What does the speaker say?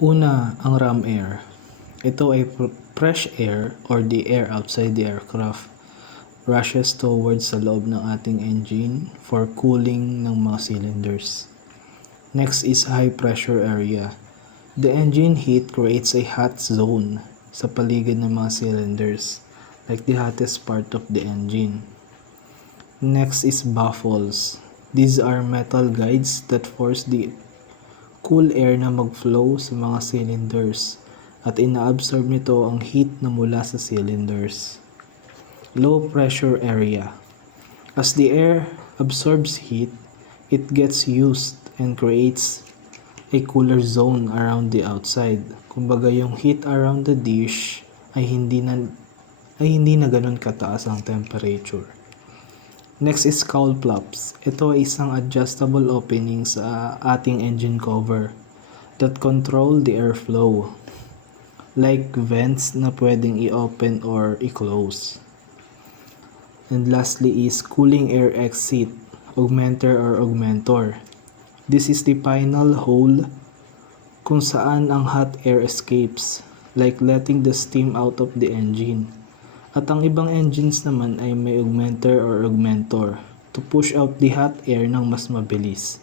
Una, ang ram air. Ito ay fresh air or the air outside the aircraft rushes towards sa loob ng ating engine for cooling ng mga cylinders. Next is high pressure area. The engine heat creates a hot zone sa paligid ng mga cylinders, like the hottest part of the engine. Next is baffles. These are metal guides that force the cool air na mag-flow sa mga cylinders at inaabsorb nito ang heat na mula sa cylinders. Low pressure area. As the air absorbs heat, it gets used and creates a cooler zone around the outside. Kumbaga yung heat around the dish ay hindi na ganun kataas ang temperature. Next is cowl flaps. Ito ay isang adjustable opening sa ating engine cover that control the airflow, like vents na pwedeng i-open or i-close. And lastly is cooling air exit, augmenter or augmentor. This is the final hole kung saan ang hot air escapes, like letting the steam out of the engine. At ang ibang engines naman ay may augmenter or augmentor to push out the hot air ng mas mabilis.